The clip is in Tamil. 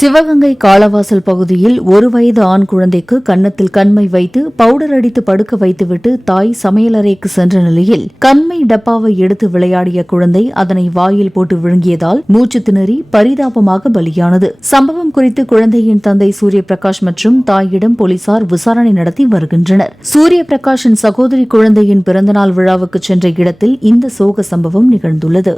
சிவகங்கை காளவாசல் பகுதியில் 1 வயது ஆண் குழந்தைக்கு கன்னத்தில் கண்மை வைத்து பவுடர் அடித்து படுக்க வைத்துவிட்டு தாய் சமையலறைக்கு சென்ற நிலையில் கண்மை டப்பாவை எடுத்து விளையாடிய குழந்தை அதனை வாயில் போட்டு விழுங்கியதால் மூச்சு திணறி பரிதாபமாக பலியானது. சம்பவம் குறித்து குழந்தையின் தந்தை சூரியபிரகாஷ் மற்றும் தாயிடம் போலீசார் விசாரணை நடத்தி வருகின்றனர். சூரியபிரகாஷின் சகோதரி குழந்தையின் பிறந்தநாள் விழாவுக்கு சென்ற இடத்தில் இந்த சோக சம்பவம் நிகழ்ந்துள்ளது.